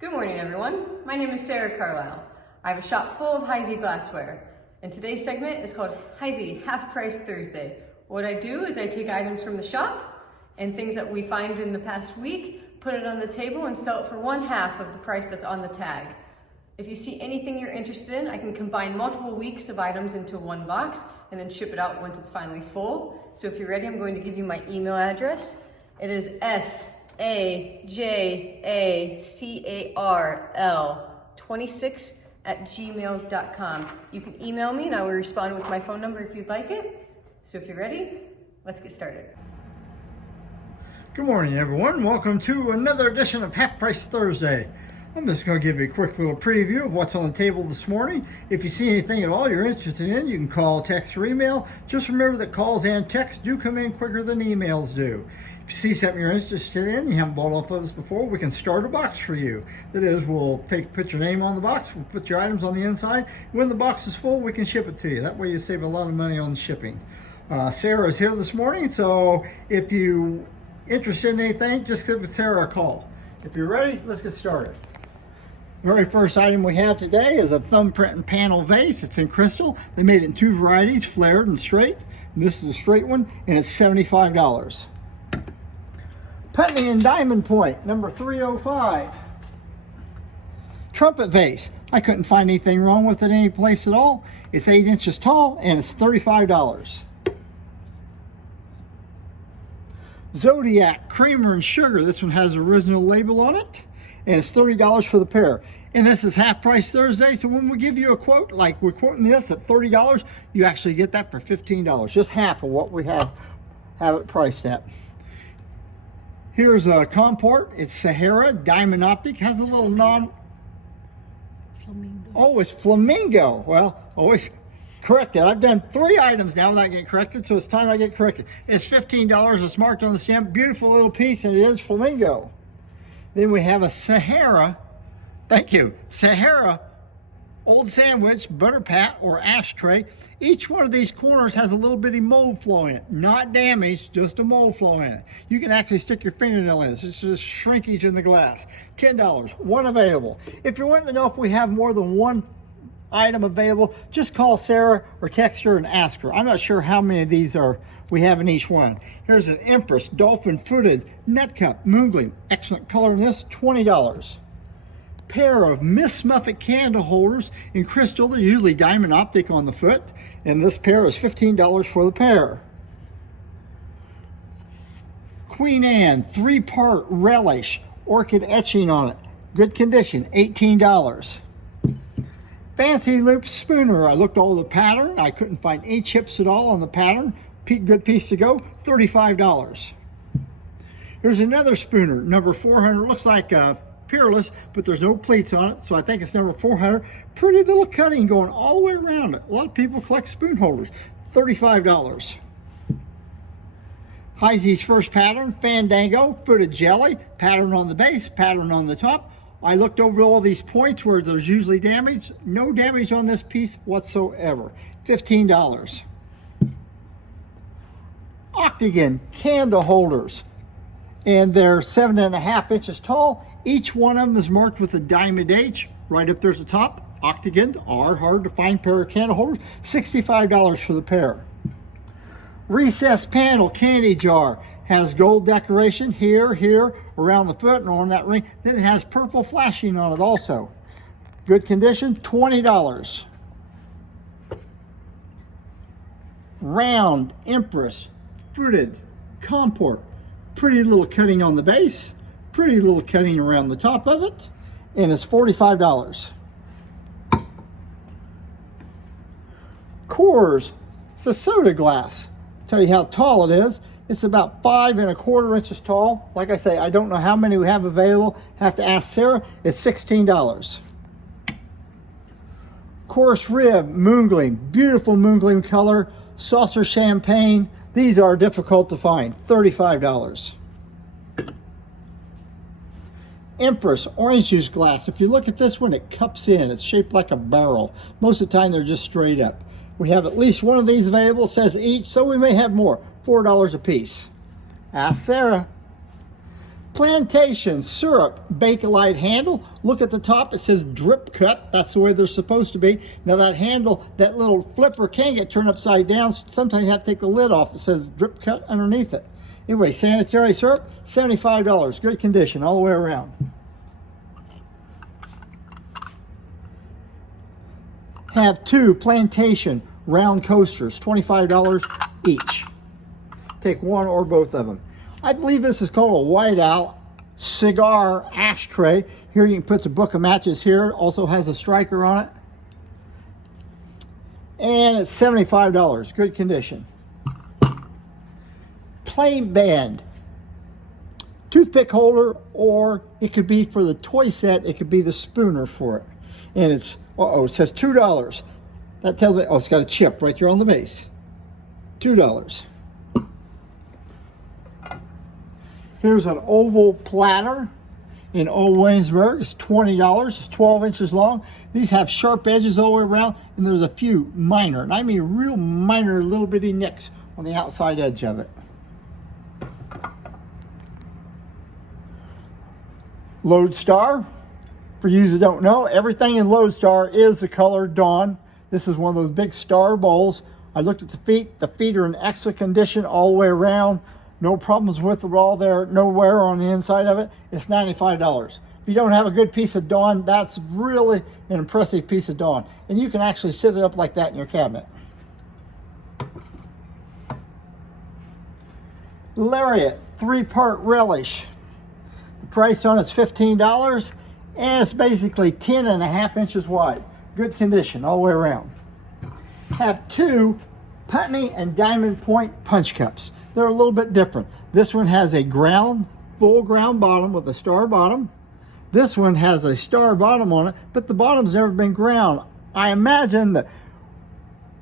Good morning, everyone. My name is Sarah Carlisle. I have a shop full of Heisey glassware, and today's segment is called Heisey Half Price Thursday. What I do is I take items from the shop and things that we find in the past week, put it on the table and sell it for 1/2 of the price that's on the tag. If you see anything you're interested in, I can combine multiple weeks of items into one box and then ship it out once it's finally full. So if you're ready, I'm going to give you my email address. It is sajacarl26@gmail.com. You can email me and I will respond with my phone number if you'd like it. So if you're ready, let's get started. Good morning, everyone. Welcome to another edition of Half Price Thursday. I'm just going to give you a quick little preview of what's on the table this morning. If you see anything at all you're interested in, you can call, text, or email. Just remember that calls and texts do come in quicker than emails do. If you see something you're interested in, you haven't bought off of us before, we can start a box for you. That is, we'll put your name on the box, we'll put your items on the inside. When the box is full, we can ship it to you. That way you save a lot of money on shipping. Sarah is here this morning, so if you're interested in anything, just give Sarah a call. If you're ready, let's get started. Very first item we have today is a thumbprint and panel vase. It's in crystal. They made it in two varieties, flared and straight. And this is a straight one, and it's $75. Putney and Diamond Point, number 305. Trumpet vase. I couldn't find anything wrong with it any place at all. It's 8 inches tall, and it's $35. Zodiac Creamer and Sugar. This one has the original label on it, and it's $30 for the pair. And this is Half Price Thursday, so when we give you a quote, like we're quoting this at $30, you actually get that for $15, just half of what we have it priced at. Here's a comport. It's Sahara Diamond Optic. Has a little flamingo. Oh, it's flamingo. Well, always corrected. I've done 3 items now without getting corrected, so it's time I get corrected. It's $15. It's marked on the stamp. Beautiful little piece, and it is flamingo. Then we have a Sahara, thank you, Sahara Old Sandwich, Butter Pat, or Ashtray. Each one of these corners has a little bitty mold flow in it. Not damaged, just a mold flow in it. You can actually stick your fingernail in it. It's just shrinkage in the glass. $10, one available. If you're wanting to know if we have more than one item available, just call Sarah or text her and ask her. I'm not sure how many of these we have in each one. Here's an Empress Dolphin Footed Nut Cup Moongleam. Excellent color in this, $20. Pair of Miss Muffet candle holders in crystal. They're usually diamond optic on the foot, and this pair is $15 for the pair. Queen Anne 3-part relish, orchid etching on it. Good condition, $18. Fancy Loop Spooner. I looked all the pattern. I couldn't find any chips at all on the pattern. Good piece to go, $35. Here's another spooner, number 400. Looks like Peerless, but there's no pleats on it, so I think it's number 400. Pretty little cutting going all the way around it. A lot of people collect spoon holders. $35. Heisey's first pattern, Fandango, Footed Jelly. Pattern on the base, pattern on the top. I looked over all these points where there's usually damage. No damage on this piece whatsoever. $15. Octagon candle holders, and they're 7.5 inches tall. Each one of them is marked with a diamond H right up there at the top. Octagon are hard to find pair of candle holders. $65 for the pair. Recessed panel candy jar has gold decoration here, around the foot, and on that ring. Then it has purple flashing on it also. Good condition, $20. Round Empress Fruited comport. Pretty little cutting on the base, pretty little cutting around the top of it, and it's $45. Coors, it's a soda glass. Tell you how tall it is. It's about 5.25 inches tall. Like I say, I don't know how many we have available. Have to ask Sarah. It's $16. Coarse Rib Moongleam, beautiful moongleam color, saucer champagne. These are difficult to find, $35. Empress orange juice glass. If you look at this one, it cups in. It's shaped like a barrel. Most of the time, they're just straight up. We have at least one of these available. It says each, so we may have more. $4 a piece. Ask Sarah. Plantation syrup Bakelite handle. Look at the top, it says drip cut. That's the way they're supposed to be. Now that handle, that little flipper can get turned upside down. Sometimes you have to take the lid off. It says drip cut underneath it. Anyway, sanitary syrup, $75. Good condition all the way around. Have 2 Plantation round coasters, $25 each. Take one or both of them. I believe this is called a whiteout cigar ashtray. Here you can put the book of matches here. It also has a striker on it. And it's $75. Good condition. Plain band. Toothpick holder, or it could be for the toy set. It could be the spooner for it. And it's, it says $2. That tells me, it's got a chip right here on the base. $2. Here's an oval platter in Old Waynesburg. It's $20. It's 12 inches long. These have sharp edges all the way around, and there's a few minor, and I mean real minor little bitty nicks on the outside edge of it. Lodestar. For you that don't know, everything in Lodestar is the color Dawn. This is one of those big star bowls. I looked at the feet. The feet are in excellent condition all the way around. No problems with the all there, no wear on the inside of it. It's $95. If you don't have a good piece of Dawn, that's really an impressive piece of Dawn. And you can actually set it up like that in your cabinet. Lariat 3-part relish. The price on it's $15, and it's basically 10.5 inches wide. Good condition all the way around. Have 2 Putney and Diamond Point punch cups. They're a little bit different. This one has a full ground bottom with a star bottom. This one has a star bottom on it, but the bottom's never been ground. I imagine that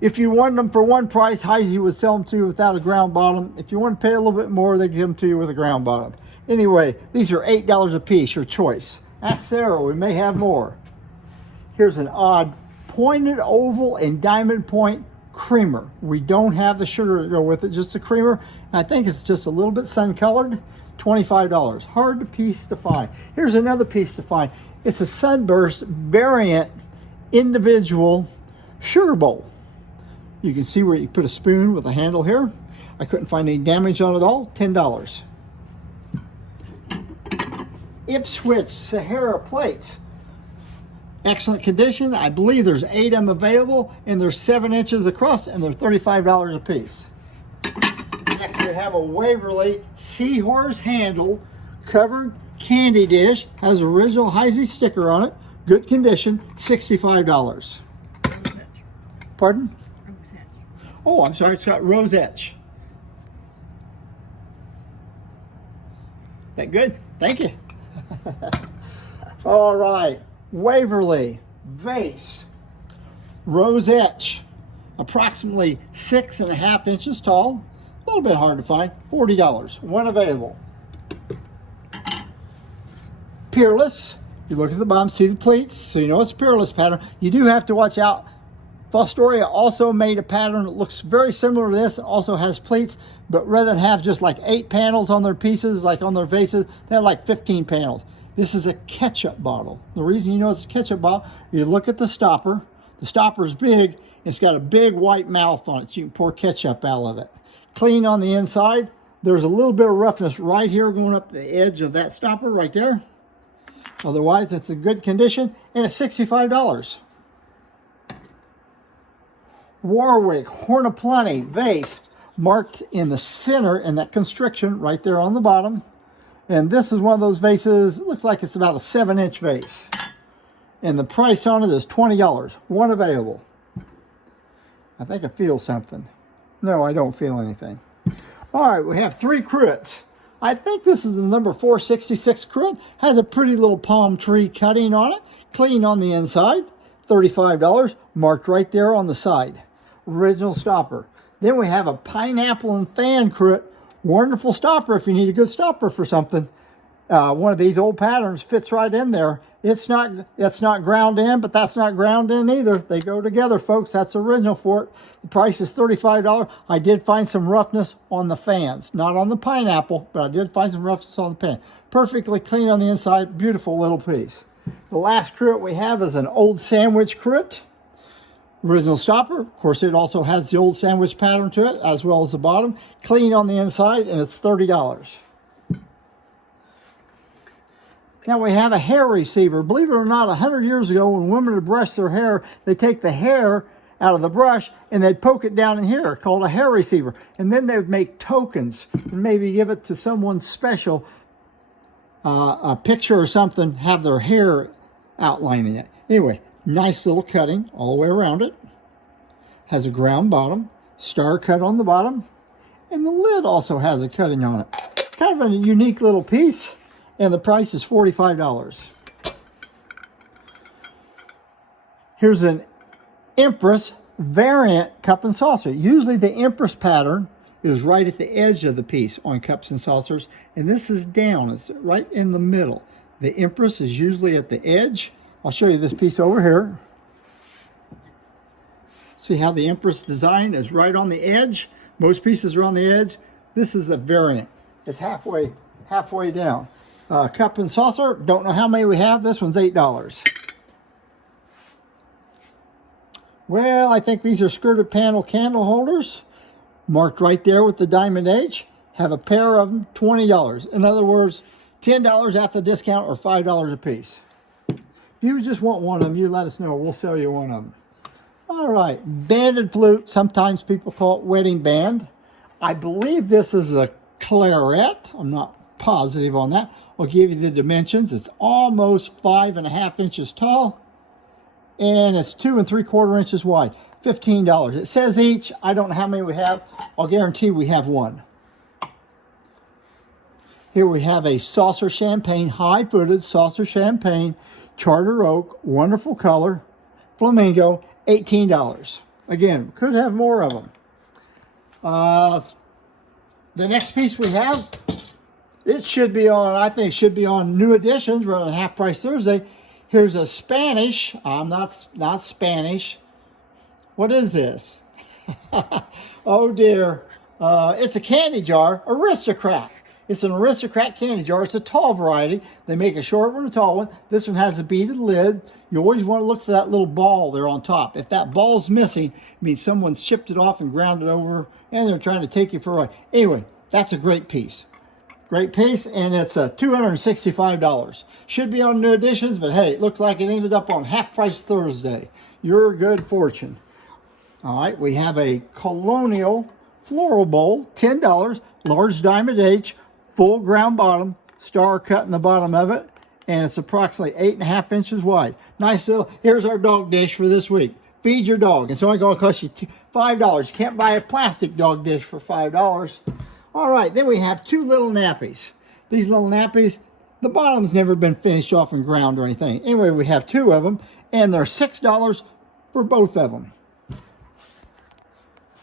if you wanted them for one price, Heisey would sell them to you without a ground bottom. If you want to pay a little bit more, they give them to you with a ground bottom. Anyway, these are $8 a piece, your choice. Ask Sarah, we may have more. Here's an odd pointed oval and diamond point creamer. We don't have the sugar to go with it, just a creamer. And I think it's just a little bit sun colored. $25. Hard to piece to find. Here's another piece to find. It's a Sunburst variant individual sugar bowl. You can see where you put a spoon with a handle here. I couldn't find any damage on it at all. $10. Ipswich Sahara plates. Excellent condition. I believe there's 8 of them available, and they're 7 inches across, and they're $35 a piece. Next we have a Waverly Seahorse handle covered candy dish. Has original Heisey sticker on it. Good condition. $65. Pardon? Rose edge. Oh, I'm sorry. It's got rose edge. That good? Thank you. All right. Waverly vase, rose etch, approximately 6.5 inches tall, a little bit hard to find, $40, one available. Peerless, you look at the bottom, see the pleats, so you know it's Peerless pattern. You do have to watch out. Fostoria also made a pattern that looks very similar to this, also has pleats, but rather than have just like 8 panels on their pieces, like on their vases, they have like 15 panels. This is a ketchup bottle. The reason you know it's a ketchup bottle, you look at the stopper. The stopper is big. It's got a big white mouth on it, so you can pour ketchup out of it. Clean on the inside. There's a little bit of roughness right here going up the edge of that stopper right there. Otherwise, it's in good condition, and it's $65. Warwick Horn of Plenty vase, marked in the center in that constriction right there on the bottom. And this is one of those vases, it looks like it's about a 7-inch vase. And the price on it is $20, one available. I think I feel something. No, I don't feel anything. All right, we have 3 cruets. I think this is the number 466 cruet. Has a pretty little palm tree cutting on it. Clean on the inside, $35, marked right there on the side. Original stopper. Then we have a pineapple and fan cruet. Wonderful stopper if you need a good stopper for something. one of these old patterns fits right in there. It's not ground in, but that's not ground in either. They go together, folks. That's the original for it. The price is $35. I did find some roughness on the fans, not on the pineapple, but I did find some roughness on the pan. Perfectly clean on the inside. Beautiful little piece. The last cruet we have is an old sandwich cruet. Original stopper. Of course, it also has the old sandwich pattern to it, as well as the bottom. Clean on the inside, and it's $30. Now we have a hair receiver. Believe it or not, 100 years ago, when women would brush their hair, they take the hair out of the brush and they'd poke it down in here, called a hair receiver. And then they would make tokens and maybe give it to someone special, a picture or something, have their hair outlining it. Anyway, nice little cutting all the way around it. Has a ground bottom, star cut on the bottom, and the lid also has a cutting on it. Kind of a unique little piece. And the price is $45. Here's an Empress variant cup and saucer. Usually the Empress pattern is right at the edge of the piece on cups and saucers, and this is down. It's right in the middle. The Empress is usually at the edge. I'll show you this piece over here. See how the Empress design is right on the edge? Most pieces are on the edge. This is a variant. It's halfway down. Cup and saucer, don't know how many we have. This one's $8. Well, I think these are skirted panel candle holders, marked right there with the diamond H. Have a pair of them, $20. In other words, $10 after discount or $5 a piece. If you just want one of them, you let us know. We'll sell you one of them. All right, banded flute. Sometimes people call it wedding band. I believe this is a claret. I'm not positive on that. I'll give you the dimensions. It's almost 5.5 inches tall, and it's 2 3/4 inches wide. $15. It says each. I don't know how many we have. I'll guarantee we have one. Here we have a saucer champagne, high-footed saucer champagne, charter oak, wonderful color, flamingo, $18. Again, could have more of them. The next piece we have, it should be on, I think, should be on new editions rather than Half Price Thursday. Here's a Spanish. I'm not Spanish. What is this? Oh dear. It's a candy jar, Aristocrat. It's an Aristocrat candy jar. It's a tall variety. They make a short one, a tall one. This one has a beaded lid. You always want to look for that little ball there on top. If that ball's missing, it means someone's chipped it off and ground it over, and they're trying to take you for a ride. Anyway, that's a great piece. Great piece, and it's $265. Should be on new editions, but hey, it looks like it ended up on Half Price Thursday. Your good fortune. All right, we have a colonial floral bowl, $10, large diamond H, full ground bottom, star cut in the bottom of it, and it's approximately 8.5 inches wide. Nice little, here's our dog dish for this week. Feed your dog. It's only going to cost you $5. You can't buy a plastic dog dish for $5. All right, then we have 2 little nappies. These little nappies, the bottom's never been finished off and ground or anything. Anyway, we have 2 of them, and they're $6 for both of them.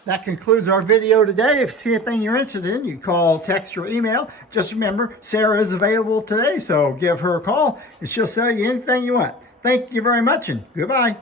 That concludes our video today. If you see anything you're interested in, you call, text, or email. Just remember, Sarah is available today, so give her a call, and she'll sell you anything you want. Thank you very much, and goodbye.